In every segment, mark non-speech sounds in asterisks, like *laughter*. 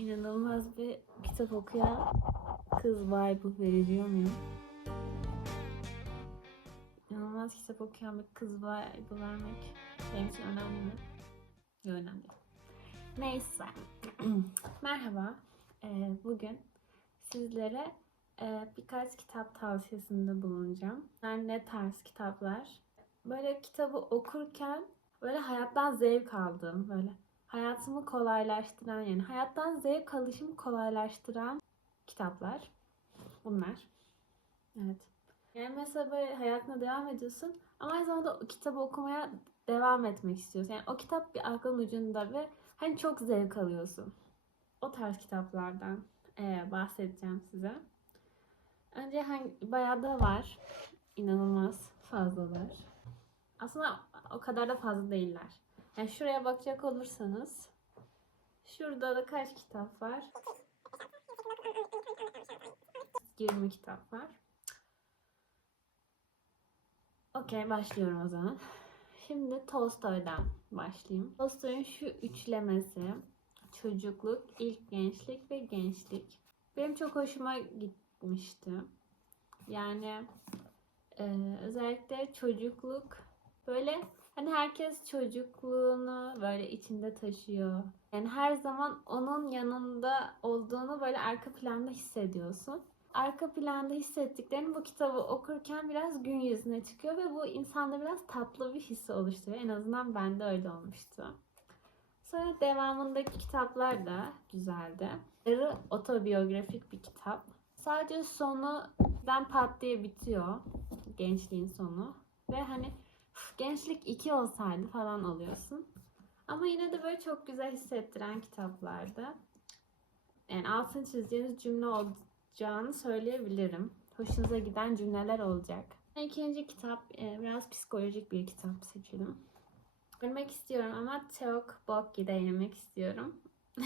inanılmaz bir kitap okuyan kız vibe'ı veriyor muyum? İnanılmaz kitap okuyan bir kız vibe'ı vermek benim için önemli mi? Yok önemli. Neyse. *clears throat* Merhaba. Ee, bugün sizlere e, birkaç kitap tavsiyesinde bulunacağım. Yani ne tarz kitaplar? Böyle kitabı okurken böyle hayattan zevk aldığım, böyle hayatımı kolaylaştıran yani hayattan zevk alışımı kolaylaştıran kitaplar. Bunlar. Evet. Yani mesela böyle hayatına devam ediyorsun ama aynı zamanda o kitabı okumaya devam etmek istiyorsun. Yani o kitap bir aklın ucunda ve hani çok zevk alıyorsun. O tarz kitaplardan eee, bahsedeceğim size. Önce hangi, bayağı da var. İnanılmaz fazlalar. Aslında o kadar da fazla değiller. Yani şuraya bakacak olursanız şurada da kaç kitap var? 20 kitap var. Okey başlıyorum o zaman. Şimdi Tolstoy'dan başlayayım. Tolstoy'un şu üçlemesi çocukluk, ilk gençlik ve gençlik. Benim çok hoşuma gitmişti. Yani e, özellikle çocukluk böyle hani herkes çocukluğunu böyle içinde taşıyor. Yani her zaman onun yanında olduğunu böyle arka planda hissediyorsun. Arka planda hissettiklerini bu kitabı okurken biraz gün yüzüne çıkıyor ve bu insanda biraz tatlı bir hissi oluşturuyor. En azından bende öyle olmuştu. Sonra devamındaki kitaplar da güzeldi. Yarı otobiyografik bir kitap. Sadece sonu ben pat diye bitiyor. Gençliğin sonu. Ve hani "Üf, gençlik 2 olsaydı falan oluyorsun. Ama yine de böyle çok güzel hissettiren kitaplardı. Yani altını çizeceğiniz cümle olacağını söyleyebilirim. Hoşunuza giden cümleler olacak. İkinci kitap e, biraz psikolojik bir kitap seçelim. Ölmek istiyorum ama Teok Bokki'de yemek istiyorum. *laughs*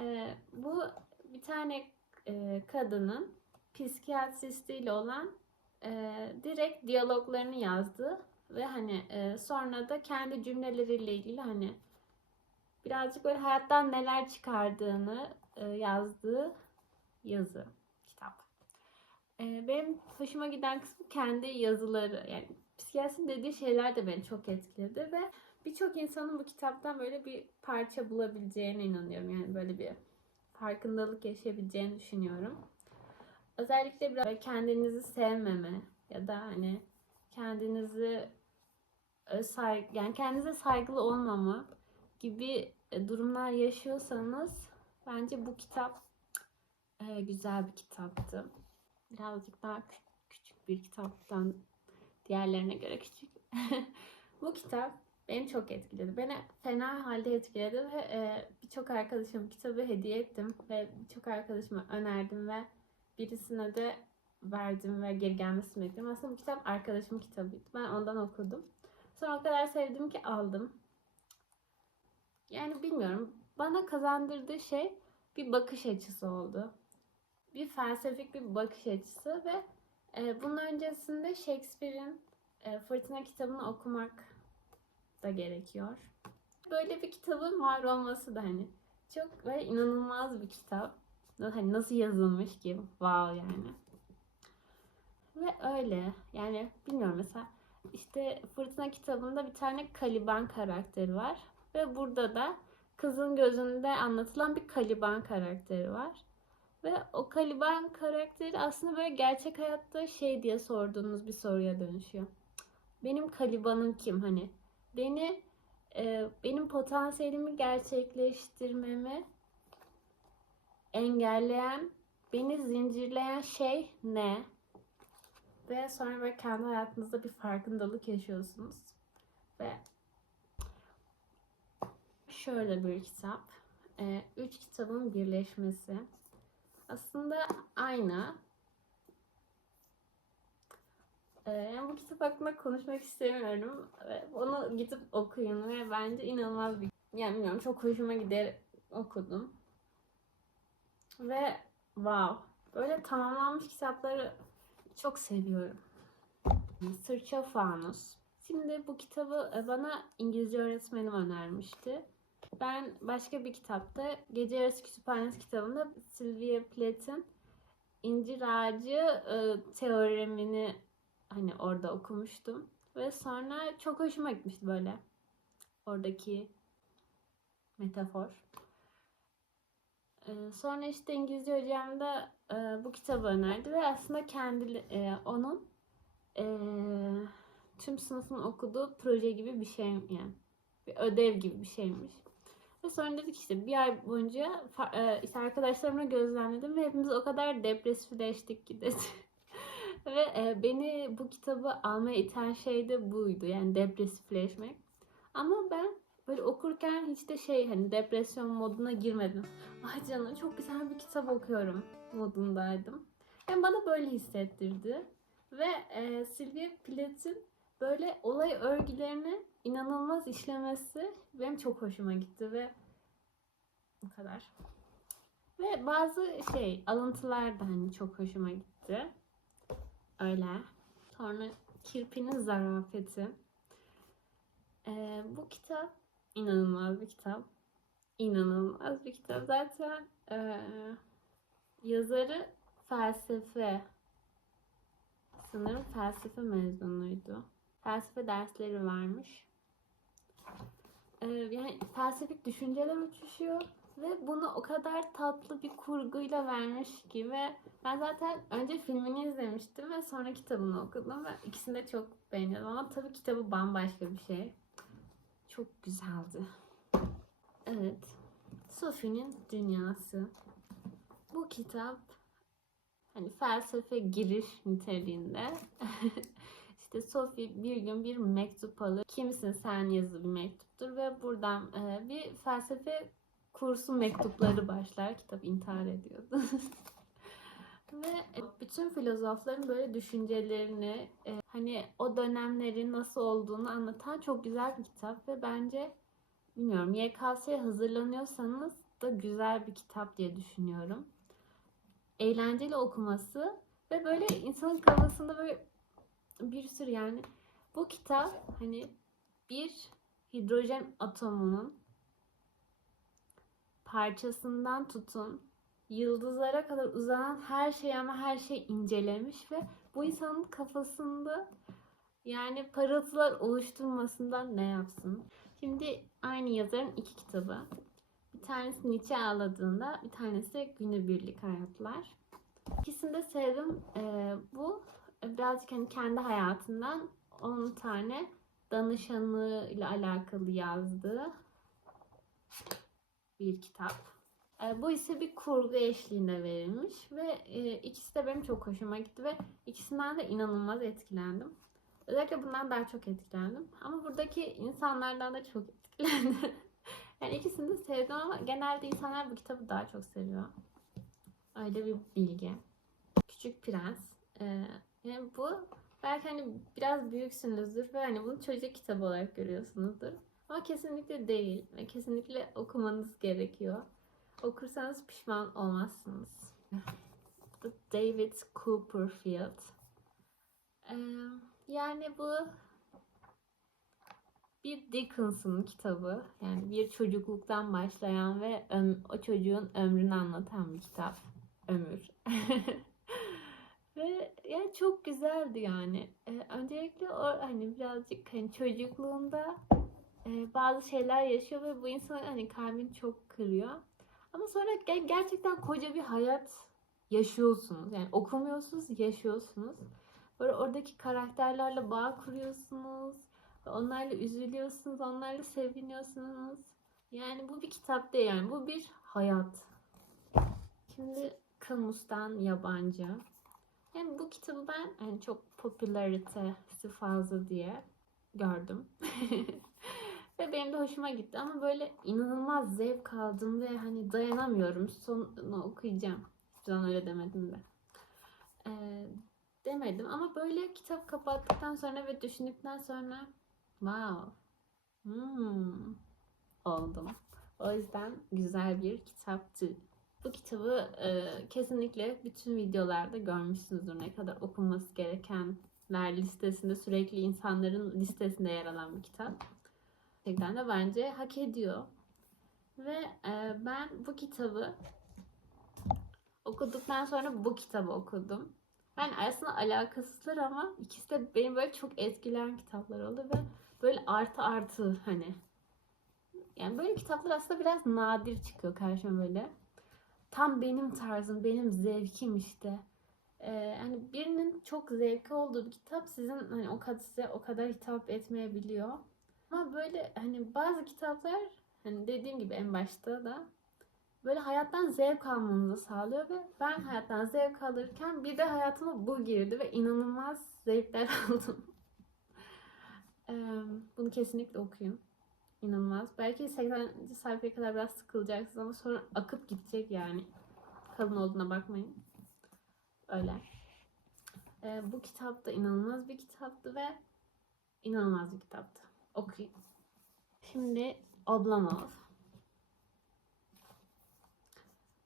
E, bu bir tane e, kadının psikiyatristiyle olan e, direkt diyaloglarını yazdı ve hani e, sonra da kendi cümleleriyle ilgili hani birazcık böyle hayattan neler çıkardığını e, yazdığı yazı kitap. E, benim hoşuma giden kısmı kendi yazıları yani psikiyatrinin dediği şeyler de beni çok etkiledi ve birçok insanın bu kitaptan böyle bir parça bulabileceğine inanıyorum. Yani böyle bir farkındalık yaşayabileceğini düşünüyorum. Özellikle biraz kendinizi sevmeme ya da hani kendinizi e, say yani kendinize saygılı olmama gibi e, durumlar yaşıyorsanız bence bu kitap e, güzel bir kitaptı. Birazcık daha kü- küçük bir kitaptan diğerlerine göre küçük. *laughs* bu kitap beni çok etkiledi. Beni fena halde etkiledi ve e, birçok arkadaşım kitabı hediye ettim ve birçok arkadaşıma önerdim ve birisine de verdim ve geri gelmesini bekliyorum. Aslında bu kitap arkadaşımın kitabıydı. Ben ondan okudum. Sonra o kadar sevdim ki aldım. Yani bilmiyorum. Bana kazandırdığı şey bir bakış açısı oldu. Bir felsefik bir bakış açısı ve e, bunun öncesinde Shakespeare'in e, Fırtına kitabını okumak da gerekiyor. Böyle bir kitabın var olması da hani çok böyle inanılmaz bir kitap. Hani nasıl yazılmış ki? Wow yani. Ve öyle. Yani bilmiyorum mesela işte Fırtına kitabında bir tane Kaliban karakteri var. Ve burada da kızın gözünde anlatılan bir Kaliban karakteri var. Ve o Kaliban karakteri aslında böyle gerçek hayatta şey diye sorduğunuz bir soruya dönüşüyor. Benim Kaliban'ım kim? Hani beni e, benim potansiyelimi gerçekleştirmemi engelleyen, beni zincirleyen şey ne? Ve sonra böyle kendi hayatınızda bir farkındalık yaşıyorsunuz. Ve şöyle bir kitap. Ee, üç kitabın birleşmesi. Aslında aynı. Ee, bu kitap hakkında konuşmak istemiyorum. Ve Onu gidip okuyun ve bence inanılmaz bir... Yani bilmiyorum çok hoşuma gider okudum. Ve wow. Böyle tamamlanmış kitapları çok seviyorum. Sırça Fanus. Şimdi bu kitabı bana İngilizce öğretmenim önermişti. Ben başka bir kitapta Gece Yarısı Kütüphanesi kitabında Sylvia Plath'ın İncir Ağacı e, teoremini hani orada okumuştum. Ve sonra çok hoşuma gitmişti böyle. Oradaki metafor. E, sonra işte İngilizce hocam da e, bu kitabı önerdi ve aslında kendi e, onun e, tüm sınıfın okuduğu proje gibi bir şey yani bir ödev gibi bir şeymiş. Ve sonra dedik işte bir ay boyunca işte arkadaşlarımla gözlemledim ve hepimiz o kadar depresifleştik ki dedi. *laughs* ve beni bu kitabı almaya iten şey de buydu yani depresifleşmek. Ama ben böyle okurken hiç de şey hani depresyon moduna girmedim. Ay canım çok güzel bir kitap okuyorum modundaydım. Yani bana böyle hissettirdi. Ve e, Sylvia Plath'ın böyle olay örgülerini inanılmaz işlemesi benim çok hoşuma gitti ve bu kadar. Ve bazı şey alıntılar da hani çok hoşuma gitti. Öyle. Sonra Kirpi'nin Zarafeti. Ee, bu kitap inanılmaz bir kitap. İnanılmaz bir kitap. Zaten ee, yazarı felsefe sanırım felsefe mezunuydu. Felsefe dersleri varmış. Ee, yani felsefik düşünceler uçuşuyor ve bunu o kadar tatlı bir kurguyla vermiş ki ve ben zaten önce filmini izlemiştim ve sonra kitabını okudum ve ikisini de çok beğeniyordum ama tabii kitabı bambaşka bir şey. Çok güzeldi. Evet. Sophie'nin Dünyası. Bu kitap hani felsefe giriş niteliğinde. *laughs* işte Sophie bir gün bir mektup alır. Kimsin sen yazılı bir mektuptur ve buradan e, bir felsefe kursu mektupları başlar. Kitap intihar ediyordu. *laughs* ve e, bütün filozofların böyle düşüncelerini e, hani o dönemlerin nasıl olduğunu anlatan çok güzel bir kitap ve bence bilmiyorum YKS'ye hazırlanıyorsanız da güzel bir kitap diye düşünüyorum. Eğlenceli okuması ve böyle insanın kafasında böyle bir sürü yani bu kitap hani bir hidrojen atomunun parçasından tutun yıldızlara kadar uzanan her şey ama her şey incelemiş ve bu insanın kafasında yani parıltılar oluşturmasından ne yapsın? Şimdi aynı yazarın iki kitabı. Bir tanesi Nietzsche ağladığında, bir tanesi Günübirlik Hayatlar. İkisini de sevdim. Ee, bu birazcık hani kendi hayatından 10 tane danışanı ile alakalı yazdığı bir kitap. Ee, bu ise bir kurgu eşliğinde verilmiş ve e, ikisi de benim çok hoşuma gitti ve ikisinden de inanılmaz etkilendim. Özellikle bundan daha çok etkilendim. Ama buradaki insanlardan da çok *laughs* etkilendim. Yani ikisini de sevdim ama genelde insanlar bu kitabı daha çok seviyor. Öyle bir bilgi. Küçük Prens. Ee, yani bu belki hani biraz büyüksünüzdür ve hani bunu çocuk kitabı olarak görüyorsunuzdur. Ama kesinlikle değil ve kesinlikle okumanız gerekiyor. Okursanız pişman olmazsınız. David Copperfield. Ee, yani bu bir Dickens'ın kitabı. Yani bir çocukluktan başlayan ve o çocuğun ömrünü anlatan bir kitap. Ömür. *laughs* ve yani çok güzeldi yani. Ee, öncelikle o hani birazcık hani çocukluğunda e, bazı şeyler yaşıyor ve bu insanın hani kalbini çok kırıyor. Ama sonra ger- gerçekten koca bir hayat yaşıyorsunuz. Yani okumuyorsunuz, yaşıyorsunuz. Böyle oradaki karakterlerle bağ kuruyorsunuz. Onlarla üzülüyorsunuz, onlarla seviniyorsunuz. Yani bu bir kitap değil yani bu bir hayat. Şimdi Kamus'tan yabancı. Yani bu kitabı ben yani çok popülaritesi fazla diye gördüm. *laughs* ve benim de hoşuma gitti ama böyle inanılmaz zevk aldım ve hani dayanamıyorum sonunu okuyacağım. Hiçbir öyle demedim de. Ee, demedim ama böyle kitap kapattıktan sonra ve düşündükten sonra wow hmm, oldum. O yüzden güzel bir kitaptı. Bu kitabı e, kesinlikle bütün videolarda görmüşsünüzdür ne kadar okunması gerekenler listesinde sürekli insanların listesinde yer alan bir kitap. Gerçekten de bence hak ediyor. Ve e, ben bu kitabı okuduktan sonra bu kitabı okudum. Yani aslında alakasızlar ama ikisi de beni böyle çok etkileyen kitaplar oldu ve böyle artı artı hani. Yani böyle kitaplar aslında biraz nadir çıkıyor karşıma böyle. Tam benim tarzım, benim zevkim işte. Ee, hani birinin çok zevki olduğu bir kitap sizin hani o kadar size o kadar hitap etmeyebiliyor. Ama böyle hani bazı kitaplar hani dediğim gibi en başta da böyle hayattan zevk almanızı sağlıyor ve ben hayattan zevk alırken bir de hayatıma bu girdi ve inanılmaz zevkler *laughs* aldım. Bunu kesinlikle okuyun. İnanılmaz. Belki 80. sayfaya kadar biraz sıkılacaksınız ama sonra akıp gidecek yani. Kalın olduğuna bakmayın. Öyle. Bu kitap da inanılmaz bir kitaptı ve inanılmaz bir kitaptı. Okuyun. Şimdi Oblomov.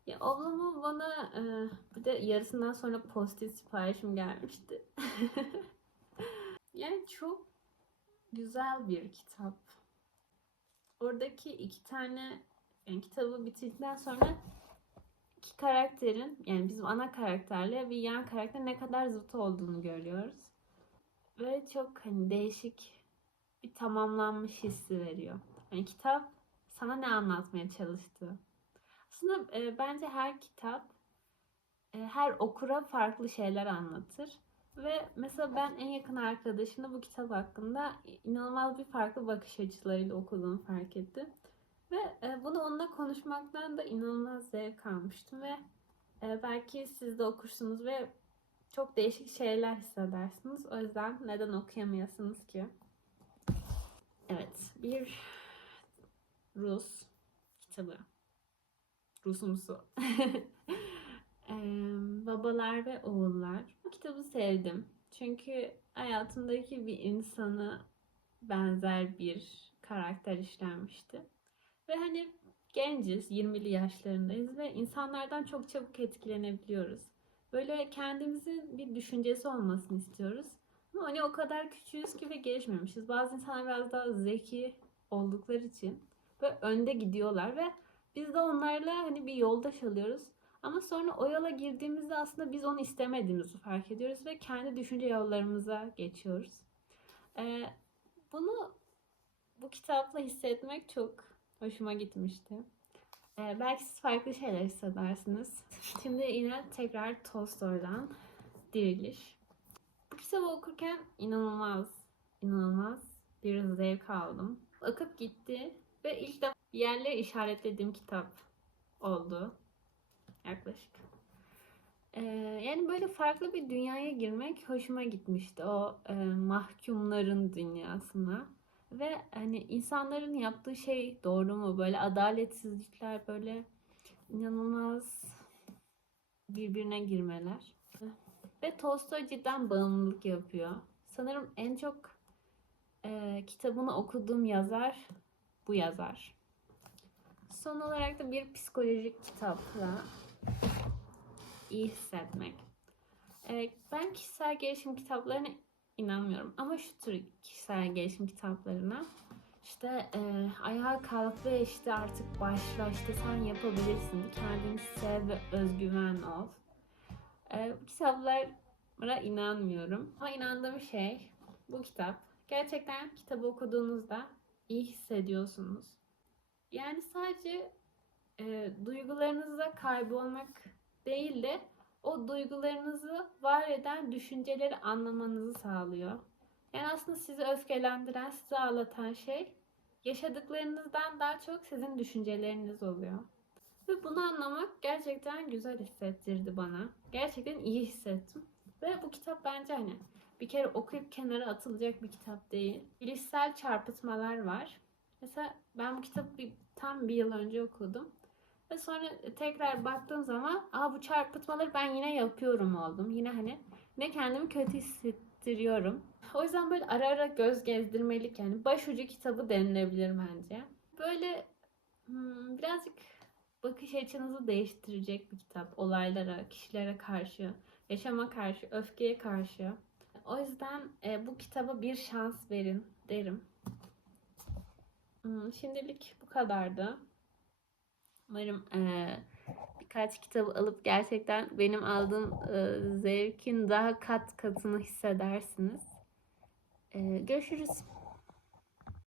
Ya Oblomov bana e, bir de yarısından sonra post-it siparişim gelmişti. *laughs* yani çok güzel bir kitap. Oradaki iki tane yani kitabı bitirdikten sonra iki karakterin yani bizim ana karakterle bir yan karakter ne kadar zıt olduğunu görüyoruz. Ve çok hani değişik bir tamamlanmış hissi veriyor. Yani kitap sana ne anlatmaya çalıştı? Aslında e, bence her kitap e, her okura farklı şeyler anlatır. Ve mesela ben en yakın arkadaşımla bu kitap hakkında inanılmaz bir farklı bakış açılarıyla okuduğumu fark ettim. Ve e, bunu onunla konuşmaktan da inanılmaz zevk almıştım ve e, belki siz de okursunuz ve çok değişik şeyler hissedersiniz. O yüzden neden okuyamıyorsunuz ki? Evet, bir Rus kitabı. Rusumsu. *laughs* Ee, Babalar ve Oğullar. Bu kitabı sevdim. Çünkü hayatımdaki bir insanı benzer bir karakter işlenmişti. Ve hani genciz, 20'li yaşlarındayız ve insanlardan çok çabuk etkilenebiliyoruz. Böyle kendimizin bir düşüncesi olmasını istiyoruz. Ama hani o kadar küçüğüz ki ve gelişmemişiz. Bazı insanlar biraz daha zeki oldukları için ve önde gidiyorlar ve biz de onlarla hani bir yoldaş alıyoruz. Ama sonra o yola girdiğimizde aslında biz onu istemediğimizi fark ediyoruz ve kendi düşünce yollarımıza geçiyoruz. Ee, bunu bu kitapla hissetmek çok hoşuma gitmişti. Ee, belki siz farklı şeyler hissedersiniz. Şimdi yine tekrar Tolstoy'dan Diriliş. Kitabı okurken inanılmaz, inanılmaz bir zevk aldım. Akıp gitti ve ilk defa yerleri işaretlediğim kitap oldu. Yaklaşık. Ee, yani böyle farklı bir dünyaya girmek hoşuma gitmişti. O e, mahkumların dünyasına. Ve hani insanların yaptığı şey doğru mu? Böyle adaletsizlikler, böyle inanılmaz birbirine girmeler. Ve Tolstoy cidden bağımlılık yapıyor. Sanırım en çok e, kitabını okuduğum yazar bu yazar. Son olarak da bir psikolojik kitapla iyi hissetmek. E, ben kişisel gelişim kitaplarına inanmıyorum ama şu tür kişisel gelişim kitaplarına işte e, ayağa kalk ve işte artık başla işte sen yapabilirsin kendini sev ve özgüven ol. E, bu kitaplara inanmıyorum ama inandığım şey bu kitap. Gerçekten kitabı okuduğunuzda iyi hissediyorsunuz. Yani sadece e, duygularınızda kaybolmak değil de o duygularınızı var eden düşünceleri anlamanızı sağlıyor. Yani aslında sizi öfkelendiren, sizi ağlatan şey yaşadıklarınızdan daha çok sizin düşünceleriniz oluyor. Ve bunu anlamak gerçekten güzel hissettirdi bana. Gerçekten iyi hissettim. Ve bu kitap bence hani bir kere okuyup kenara atılacak bir kitap değil. Bilişsel çarpıtmalar var. Mesela ben bu kitabı bir, tam bir yıl önce okudum. Ve sonra tekrar baktığım zaman Aa, bu çarpıtmaları ben yine yapıyorum oldum. Yine hani ne kendimi kötü hissettiriyorum. O yüzden böyle ara ara göz gezdirmelik yani başucu kitabı denilebilir bence. Böyle hmm, birazcık bakış açınızı değiştirecek bir kitap. Olaylara, kişilere karşı, yaşama karşı, öfkeye karşı. O yüzden e, bu kitaba bir şans verin derim. Hmm, şimdilik bu kadardı. Umarım eee, birkaç kitabı alıp gerçekten benim aldığım eee, zevkin daha kat katını hissedersiniz. Eee, görüşürüz.